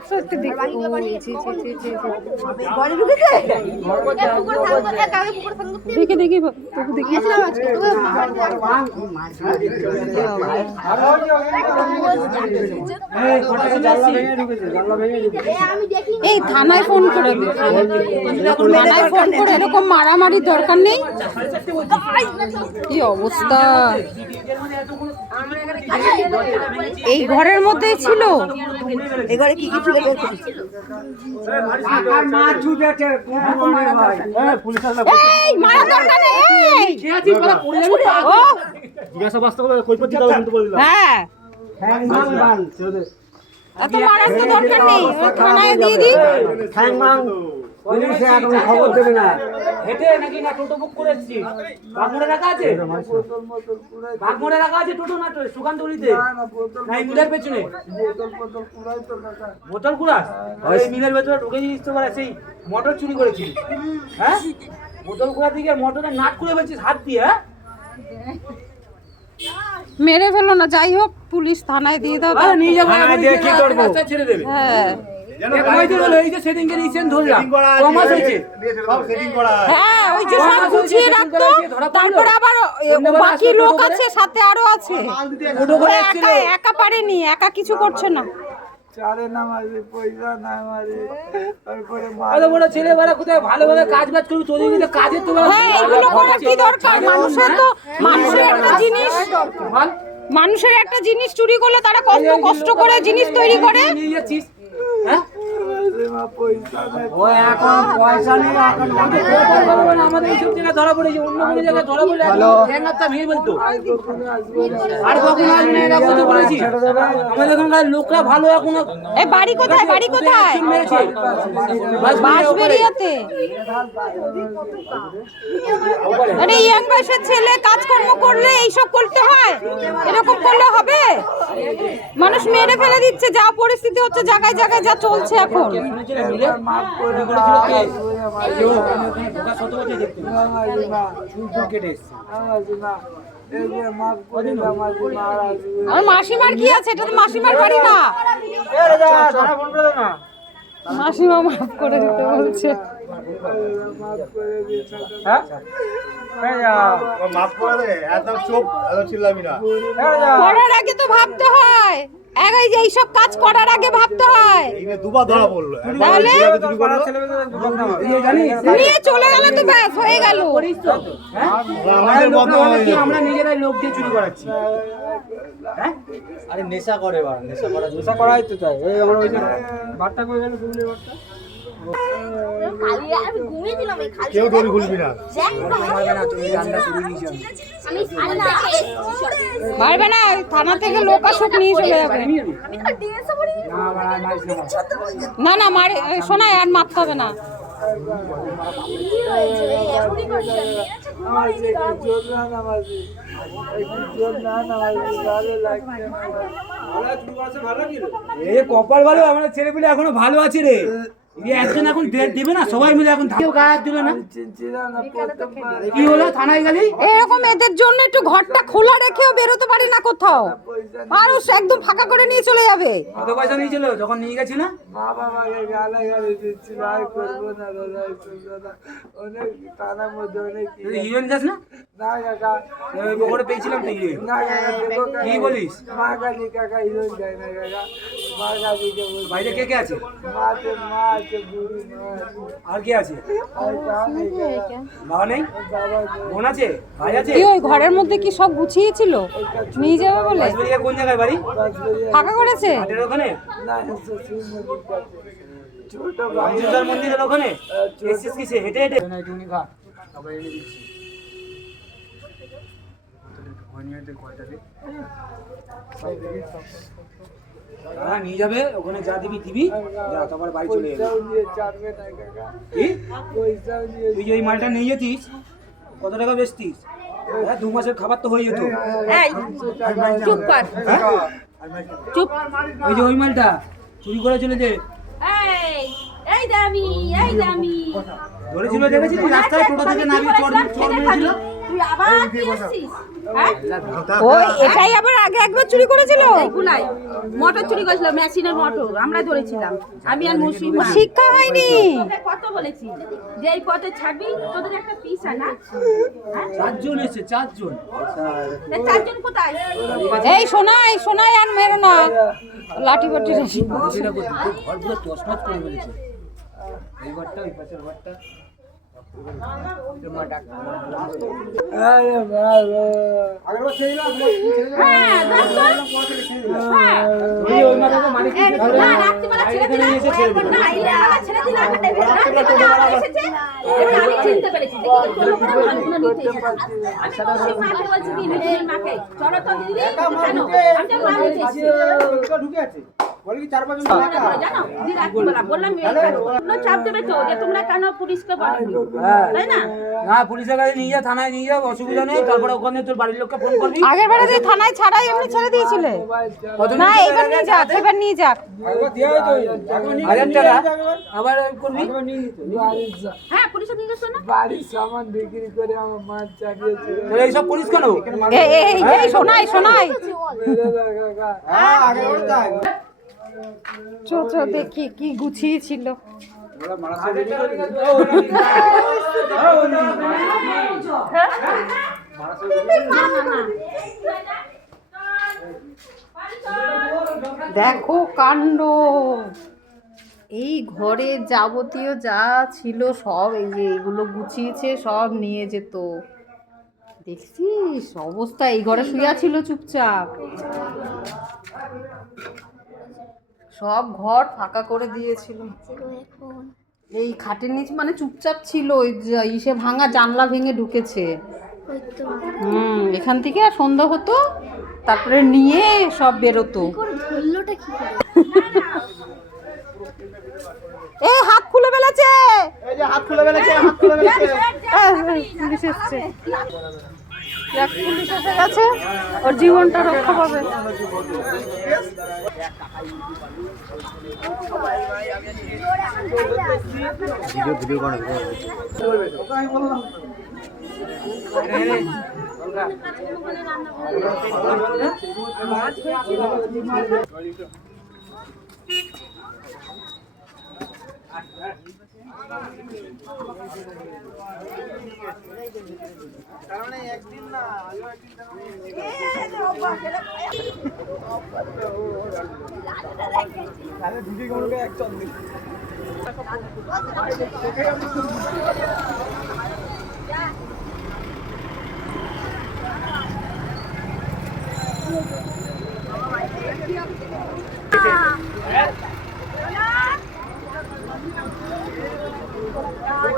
সত্যি দেখি দেখি এই থানায় ফোন করে থানায় ফোন করে এরকম মারামারি দরকার নেই। কি অবস্থা, এই ঘরের মধ্যেই ছিল। এই ঘরে কি কি ছিল? হ্যাঁ এত মারার তো দরকার নেই, থানায় দিয়ে দিই। খবর দেবে না। হেঁটে নাকি না টোটো বুক করেছি? বাগমোড়ে রাখা আছে? বাগমোড়ে রাখা আছে টোটো না তো সুকান্তলিতে? না এই মিলের পেছনে? বোতল কুড়াস? ওই মিলের ভেতরে ঢুকে দিস তো পারে সেই মোটর চুরি করেছিস। হ্যাঁ বোতল কুড়া দিকে মোটরে নাট খুলে ফেলছিস হাত দিয়ে। হ্যাঁ মেরে ফেলো না, যাই হোক পুলিশ থানায় দিয়ে দাও। নিয়ে যাবো কি করবো, ছেড়ে দেবে। হ্যাঁ তারপর আবার বাকি লোক আছে সাথে, আরো আছে, একা পারেনি, একা কিছু করছে না। ভালোভাবে কাজ বাজ করবি, তোদের কিন্তু কাজের তো এগুলো করার কি দরকার? মানুষের তো মানুষের একটা জিনিস চুরি করলে তারা কষ্ট করে জিনিস তৈরি করে। আমাদের এইসব জায়গায় ধরা পড়েছে, অন্য কোনো জায়গায় ধরা পড়লে ভেঙে বলতো। আর কখন আসবে এটা কত বলেছি? আমাদের এখানকার লোকরা ভালো এখনো। এই বাড়ি কোথায়? বাড়ি কোথায়? বাঁশবেড়িয়াতে। আরে ইয়াং বয়সের ছেলে কাজকর্ম করলে এইসব করতে হয়? এরকম করলে হবে? মানুষ মেরে ফেলে দিচ্ছে, যা পরিস্থিতি হচ্ছে জায়গায় জায়গায়, যা চলছে এখন। আমার মাসিমার কি আছে? এটা তো মাসিমার বাড়ি না। মাসিমা মাফ করে দিতে বলছে। করার আগে তো ভাবতে হয়, এইসব কাজ করার আগে ভাবতে হয়। দুবার ধরা পড়লো, তাহলে নিয়ে চলে গেল তো ব্যাস হয়ে গেল। আমরা নিজেরাই লোক দিয়ে চুরি করাচ্ছি। আরে নেশা করে, নেশা করাই তো চাই। এই আমরা ওই যে বাটটা করে গেল, ঘুমলে বাটটা কেউ দড়ি খুলবি না, পারবে না। থানা থেকে লোক আসুক, নিয়ে চলে যাবে। না না মারে, শোনায় আর মারতে হবে না। কপাল ভালো, আমাদের ছেলে পেলে এখনো ভালো আছে রে। একজন এখন দেবে না, সবাই মিলে এখন গায়ে দিল না। কি হলো থানায় গেলি? এরকম এদের জন্য একটু ঘরটা খোলা রেখেও বেরোতে পারি না কোথাও। মানুষ একদম ফাঁকা করে নিয়ে চলে যাবে। কত পয়সা নিয়েছিল যখন নিয়ে গেছিল? মা বাবাকে গালাগালি দিচ্ছিল, আর করবো না দাদা, অনেক থানার মধ্যে অনেক। হিরোইন যাস না? না কাকা, বগড়ে পেয়েছিলাম তো হিরোইন। না কাকা, কি বলিস? মা কালী কাকা, হিরোইন যায় না কাকা। মা কালীকে বলছি। বাইরে কে কে আছে? মা আছে, বুড়ি মা আছে। আর কে আছে? আর কাকা নেই কাকা। বাবা নেই? বাবা বোন আছে? ভাই আছে? কি ওই ঘরের মধ্যে কি সব গুছিয়েছিল নিয়ে যাবে বলে? বাঁশবেড়িয়া কোন জায়গায় বাড়ি? ফাঁকা করেছে হাটের ওখানে? না, শিব মন্দির কাছে। ছোট রামচন্দ্র মন্দিরের ওখানে এসেছিস কিসে? হেঁটে হেঁটে? নিয়ে যাবে ওখানে, যা দিবি দিবি, যা তারপরে বাড়ি চলে যাবে। তুই যে ওই মালটা নিয়ে যেতিস কত টাকা বেচতিস? 2 মাসের খাবার তো হয়ে যেত। চুপ কর, চুপ। ওই যে ওই মালটা চুরি করে চলে যে, ধরেছিল দেখেছিস রাস্তায় টোটো থেকে নামিয়ে চোর মেরেছিল। তুই আবার কি আসছিস? হ্যাঁ? ওই এটাই আবার আগে একবার চুরি করেছিল। গুলাই মোটর চুরি করেছিল, মেশিনের মোটর আমরা ধরেছিলাম, আমি আর মুসলিম। শিক্ষা হয়নি। তোকে কত বলেছি যে এই পথে ছাড়বি, তোদের একটা পিস না। চারজন এসে, চারজন। চারজন কোথায়? এই শোনাই আর মেরো না, লাঠি বাটি সেটা করতে ঘরগুলো তছনছ করে ফেলেছে। এই ঘরটা, ওই পাশের ঘরটা। আরে ভালো হ্যাঁ ওই মাথাতে মালিক না, রাত্রিবেলা ছেড়ে দিলাম। না, ইলেবেলা ছেড়ে দিলাম। রাত্রিবেলা আবার এসেছে। এবার আমি চিনতে পেরেছি। দেখি কোনো কোনো ভাঙগুলো নিতে এসেছে। আমি বলছি মাকে, বলছি কি নিজের মাকে, চলো তো দিদি, কেন? আমি তো মা নিতে এসেছি। জানো, দিদি রাত্রিবেলা বললাম এগুলো চাপ দেবে তো, যে তোমরা কেন পুলিশকে বলেনি, তাই না? না, পুলিশের কাছে নিয়ে যা, থানায় নিয়ে যা, অসুবিধা নেই। তারপরে ওখানে তোর বাড়ির লোককে ফোন করবি। আগের বারে তুই থানায় ছাড়াই এমনি ছেড়ে দিয়েছিলে। না এবার নিয়ে যাক, এবার নিয়ে যাক। 1000 টাকা আবার করবি। হ্যাঁ, পুলিশে নিয়ে গেছো না? বাড়ির সামান বিক্রি করে আমার মাছ চালিয়েছে। তোরা এইসব করিস কেন? এই শোনাই চো দেখি কি গুছিয়েছিল। দেখো কাণ্ড, এই ঘরে যাবতীয় যা ছিল সব এই যে এগুলো গুছিয়েছে, সব নিয়ে যেত। দেখছিস অবস্থা, এই ঘরে শুয়ে ছিল চুপচাপ, সব ঘর ফাঁকা করে দিয়েছিল। এই খাটের নিচ মানে চুপচাপ ছিল, ওই ইসে ভাঙা জানলা ভেঙে ঢুকেছে। এখান থেকে আর সন্ধ্যা হতো, তারপরে নিয়ে সব বেরোতো। এ হাত খুলে ফেলেছে, পুলিশ এসছে, পুলিশ এসে গেছে, ওর জীবনটা রক্ষা পাবে। আরে দিদি কোনকে এক চল